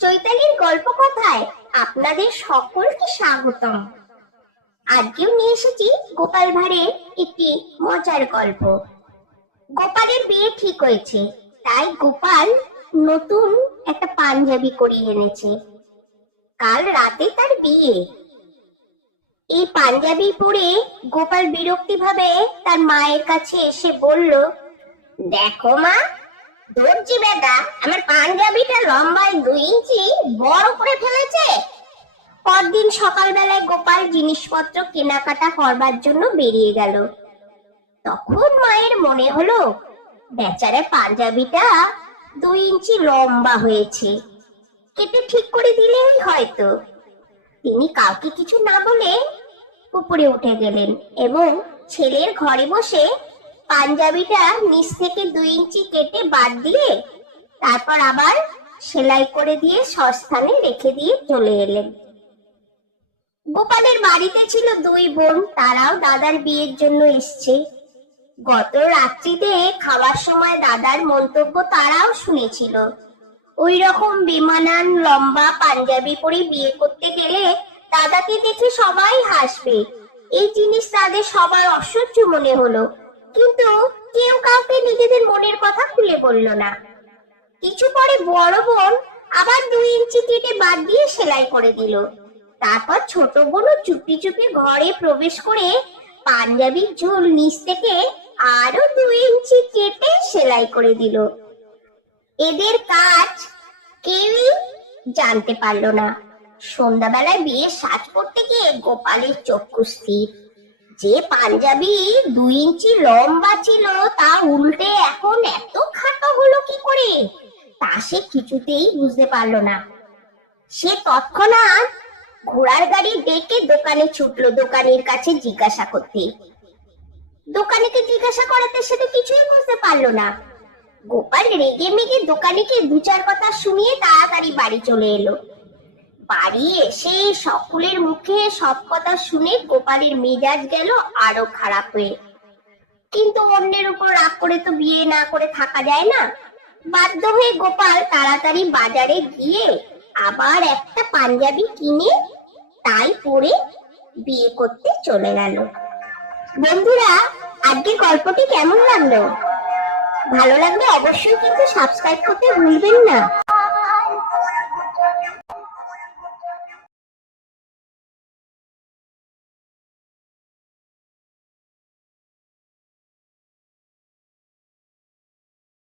চৈতালির গল্প কথায় আপনাদের সকলকে স্বাগতম। আজকেও নিয়ে এসেছি গোপাল ভাঁড়ের একটি মজার গল্প। গোপালের বিয়ে ঠিক হয়েছে, তাই গোপাল নতুন একটা পাঞ্জাবি করিয়ে এনেছে। কাল রাতে তার বিয়ে। এই পাঞ্জাবি পরে গোপাল বিরক্তি ভাবে তার মায়ের কাছে এসে বলল, দেখো মা, দর্জি বেটা আমার পাঞ্জাবিটা লম্বায় 2 ইঞ্চি বড় করে ফেলেছে। পরদিন সকালবেলায় গোপাল জিনিসপত্র কেনাকাটা করবার জন্য বেরিয়ে গেল। তখন মায়ের মনে হলো, বেচারা পাঞ্জাবিটা 2 ইঞ্চি লম্বা হয়েছে, কেটে ঠিক করে দিলেই হয়তো। তিনি কাউকে কিছু না বলে উপরে উঠে গেলেন এবং ছেলের ঘরে বসে পাঞ্জাবিটা নিচ থেকে 2 ইঞ্চি কেটে বাদ দিয়ে তারপর আবার সেলাই করে দিয়ে সস্থানে রেখে দিয়ে চলে এলেন। গোপালের বাড়িতে ছিল 2 বোন, তারাও দাদার বিয়ের জন্য এসছে। গত রাত্রিতে খাওয়ার সময় দাদার মন্তব্য তারাও শুনেছিল। ওই রকম বেমানান লম্বা পাঞ্জাবি পরে বিয়ে করতে গেলে দাদাকে দেখে সবাই হাসবে, এই জিনিস তাদের সবার অসহ্য মনে হলো। কিন্তু কেউ কাউকে নিজেদের মনের কথা খুলে বলল না। কিছু পরে বড় বোন আবার 2 ইঞ্চি কেটে বাদ দিয়ে সেলাই করে দিল। তারপর ছোট বোনও চুপি চুপি ঘরে প্রবেশ করে পাঞ্জাবির ঝুল নিচ থেকে আরো 2 ইঞ্চি কেটে সেলাই করে দিল। এদের কাজ কেউই জানতে পারলো না। সন্ধ্যাবেলায় বিয়ের সাজ করতে গিয়ে গোপালের চক্ষু স্থির। যে পাঞ্জাবি 2 ইঞ্চি লম্বা ছিল তা উল্টে এখন এত খাটো হলো কি করে, তা সে কিছুতেই বুঝতে পারলো না। সে তৎক্ষণাৎ ঘোড়ার গাড়ি ডেকে দোকানে ছুটলো দোকানের কাছে জিজ্ঞাসা করতে। দোকানিকে জিজ্ঞাসা করাতে সে তো কিছুই বুঝতে পারলো না। গোপাল রেগে মেগে দোকানিকে 2-4 কথা শুনিয়ে তাড়াতাড়ি বাড়ি চলে এলো। বাড়ি এসে সকলের মুখে সব কথা শুনে গোপালের মেজাজ গেল আরো খারাপ হয়ে। কিন্তু অন্যের উপর রাগ করে তো বিয়ে না করে থাকা যায় না। বাধ্য হয়ে গোপাল তাড়াতাড়ি বাজারে গিয়ে আবার একটা পাঞ্জাবি কিনে তাই পরে বিয়ে করতে চলে গেল। বন্ধুরা, আজকে গল্পটি কেমন লাগলো? ভালো লাগলে অবশ্যই কিন্তু সাবস্ক্রাইব করতে ভুলবেন না।